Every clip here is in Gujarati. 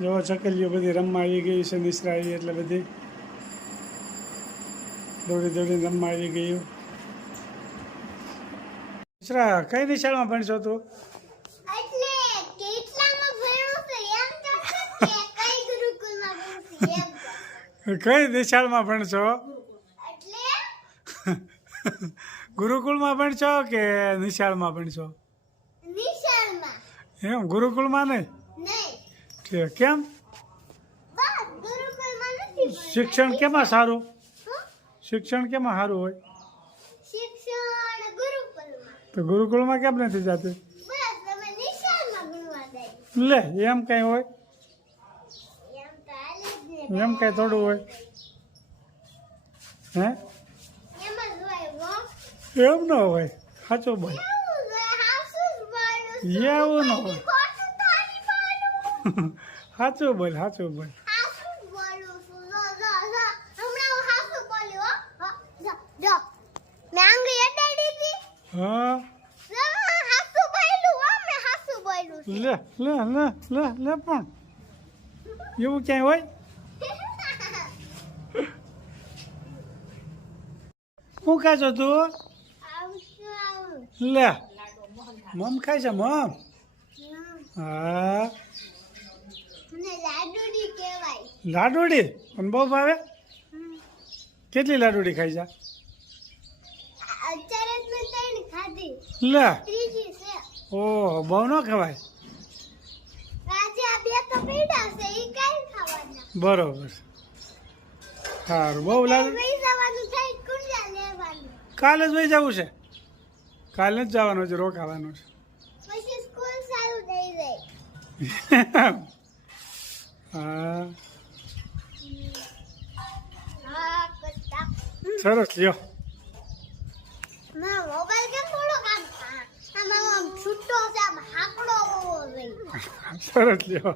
જો ચકલીઓ બધી રમવા આવી ગઈ છે, નિશ્રા આવી એટલે બધી દોડી દોડીને રમવા આવી ગયું. નિશ્રા કઈ નિશાળમાં ભણશો તું? કઈ નિશાળમાં ભણશો? ગુરુકુળમાં ભણશો કે નિશાળમાં ભણશો? એમ ગુરુકુળમાં નહીં? કેમ? શિક્ષણ કેમાં સારું? શિક્ષણ કેમાં સારું હોય? તો ગુરુકુળમાં કેમ નથી જતી? લે એમ કઈ હોય? એમ કઈ થોડું હોય? હે એમ ન હોય. સાચું બોલ. એવું ન હોય. સાચું બોલ, સાચું બોલ. હા લે લે લે લે લે પણ એવું ક્યાંય હોય? શું ખાય છો તું? લે મમ ખાય છે મમ? હા લાડુડી પણ બહુ ભાવે. કેટલી લાડુડી ખાઈ જા? લે ઓહ બહુ ન ખવાય. બરોબર સારું. બહુ લાડુ કાલે જ વહી જવું છે? કાલે જ જવાનું છે, રોકાવાનું છે. હા સરસ લ્યો. સરસ લ્યો.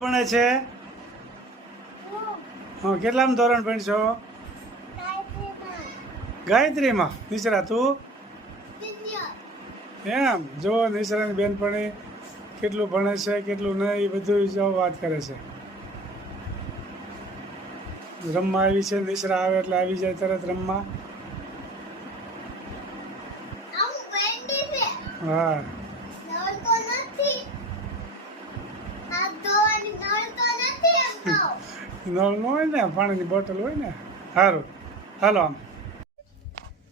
ભણે છે? હા કેટલામાં ધોરણ ભણશો? ગાયત્રીમાં. નિશ્રા તું? એમ જો નિશ્રાની બેનપણી કેટલું ભણે છે કેટલું નહીં એ બધું જો વાત કરે છે. રમવા આવી છે. નિશ્રા આવે એટલે આવી જાય તરત રમવા. હા નળ ન હોય ને, પાણીની બોટલ હોય ને. સારું હાલો. આમ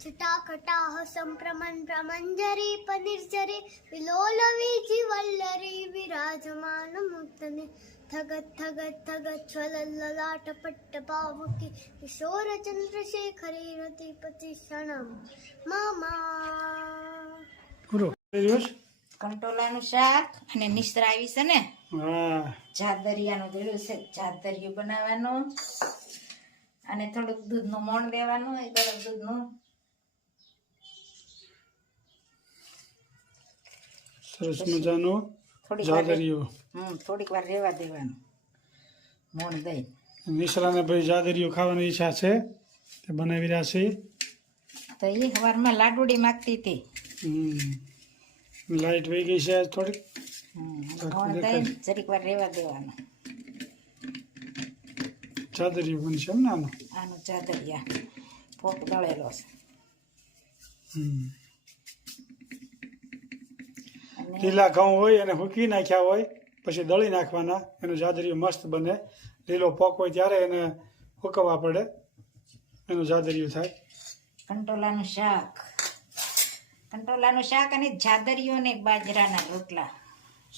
चिटाकटाह संप्रमण प्रमंजरी पनिर्जरी विलोलवी जीवल्लरी विराजमान मुक्तने थगत थगत थगत ज्वलल्ललाट पट्ट पावकी किशोर चंद्रशेखरी रतिपति क्षणम मामा. પૂરો કંટોલાનું શાક અને નિશ્રા આવી છે ને. હા જાદરિયાનું દેડું છે. જાદરિયું બનાવવાનું અને થોડુંક દૂધનું મોણ દેવાનું. એ ગરમ દૂધનું સરસ મજાનું જાદરિયું. થોડીક વાર રહેવા દેવાનું મોણ દઈ. નિશ્રાને ભાઈ જાદરિયું ખાવાની ઈચ્છા છે, તે બનાવી રહ્યા છે. તો એ સવારમાં લાડુડી માગતી હતી. લાઈટ વહી ગઈ છે થોડીક. મોણ દઈ જરીક વાર રહેવા દેવાનું. જાદરિયું બનશે એમ ને આનું? આનું જાદરિયા પોક દળેલો છે. લીલા ઘઉં હોય અને હૂકી નાખ્યા હોય પછી દળી નાખવાના. એનું જાદરિયું મસ્ત બને. લીલો પોક હોય ત્યારે એને હુકવવા પડે, એનું જાદરિયું થાય. કંટોલાનું શાક અને જાદરિયું ને બાજરાના રોટલા.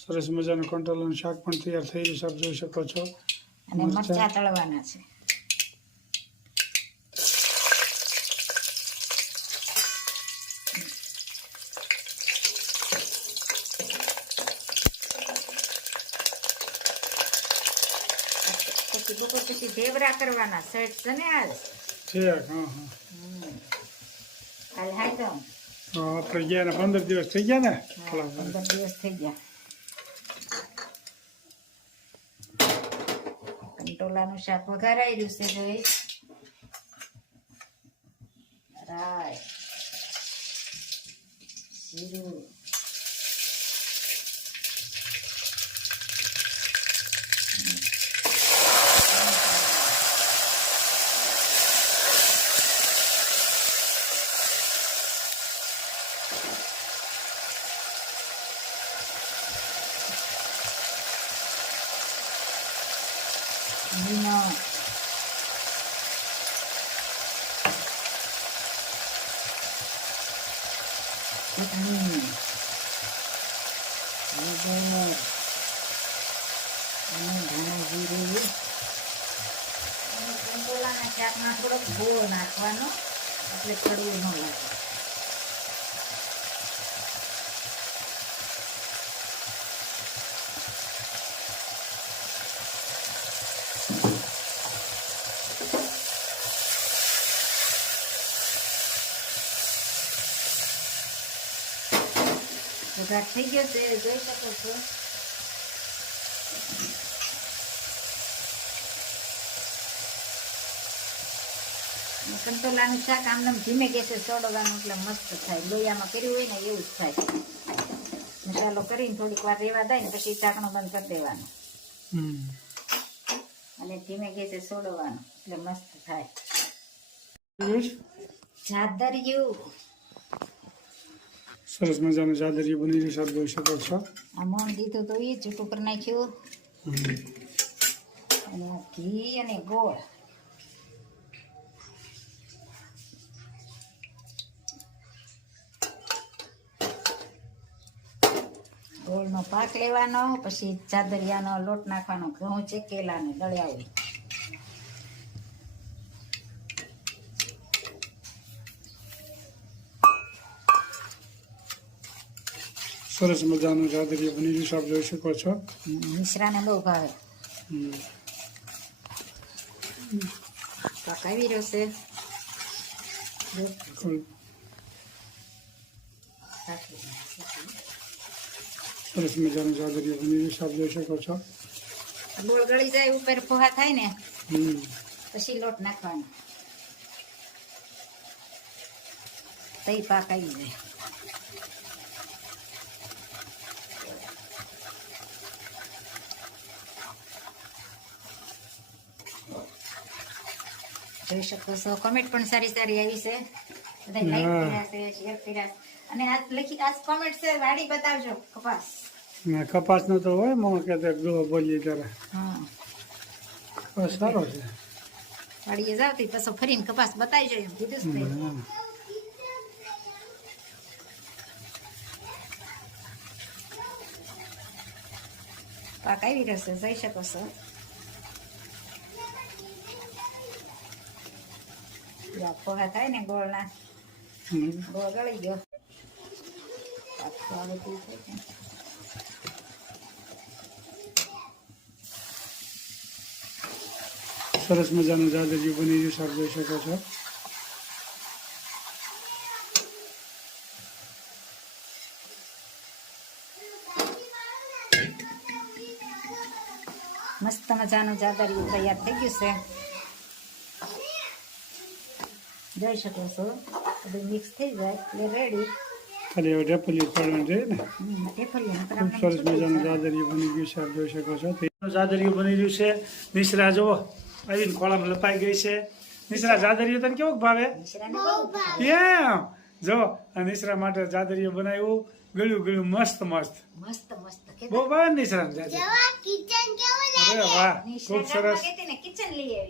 સરસ મજાનું કંટોલાનું શાક પણ તૈયાર થઈ ગયું છે, આપ જોઈ શકો છો. અને મરચાં તળવાના છે. પછી ઢેબરા કરવાના સેટ છે ને આજ. ઠીક. હા હાલ હાલ તો આપણે ગયા ને 15 દિવસ થઈ ગયા ને. 15 દિવસ થઈ ગયા. ટીટોલાનું શાક વઘારાઈ રહ્યું છે જોઈ રાય જીરું લીમડો ચટણી હળદર અને ધાણા જીરું અને કંટોલાના શાકમાં થોડોક ગોળ નાખવાનો એટલે કડવું ન લાગે વઘાર થઈ ગયો છે જોઈ શકો છો કંટોલાનું શાક આમ ધીમે ગેસે ચોડવાનું એટલે મસ્ત થાય લોયામાં કર્યું હોય ને એવું જ થાય મસાલો કરીને થોડીક વાર રેવા દે ને પછી ઢાંકણું બંધ કરી દેવાનું અને ધીમે ગેસે ચોડવાનું એટલે મસ્ત થાય જાદરિયું સરસ મજાનું જાદરિયું બની રહ્યું છે આપ જોઈ શકો છો આ મોણ દીધું તો એ છૂટું કરી નાખ્યું અને આ ઘી અને ગોળ ગોળનો પાક લેવાનો પછી જાદરિયાનો લોટ નાખવાનો ઘઉં ચેકેલાને દળ્યા સરસ મજાનું જાદરિયું બની રહ્યું છે આપ જોઈ શકો છો મિશ્રાને બહુ ભાવે પાક આવી રહ્યો છે સરસ મજાનું જાદરિયું બની રહ્યું છે આપ જોઈ શકો છો ગોળ ગળી જાય ઉપર પોહા થાય ને પછી લોટ નાખવાનો તઈ પાક આવી જાય જોઈ શકો છો કમેન્ટ પણ સારી સારી આવી છે બધા લાઈક કર્યા છે શેર કર્યા અને આ લખી આ કમેન્ટ છે વાડી બતાવજો કપાસ ના કપાસનો તો હોય મોં કે ગ્લો બોલીએ ત્યારે હા કપાસ સારો છે વાડીએ જાવ તો પછી ફરીને કપાસ બતાવજો એમ કીધું છે પાક આવી રહેશે જોઈ શકો છો પોહા થાય ને ગોળના ગોળ ગળી ગયો સરસ મજાનું જાદરિયું બની રહ્યું છે આપ જોઈ શકો છો મસ્ત મજાનું જાદરિયું તૈયાર થઈ ગયું છે જોઈ શકો છો બધું મિક્સ થઈ જાય એટલે રેડી ખાલી હવે ઢેફલિયું પાડવાનું છે ને ખૂબ સરસ મજાનું જાદરિયું બની ગયું છે આપ જોઈ શકો છો જાદરિયું બની રહ્યું છે નિશ્રા જુઓ આવીને ખોળામાં લપાઈ ગઈ છે નિશ્રા જાદરિયું તને કેવું ભાવે એમ જો આ નિશ્રા માટે જાદરિયું બનાવ્યું ગળ્યું ગળ્યું મસ્ત મસ્ત મસ્ત મસ્ત બહુ ભાવે નિશ્રા કિચન કેવું અરે વાહ ખૂબ સરસ કિચન લઈ આવી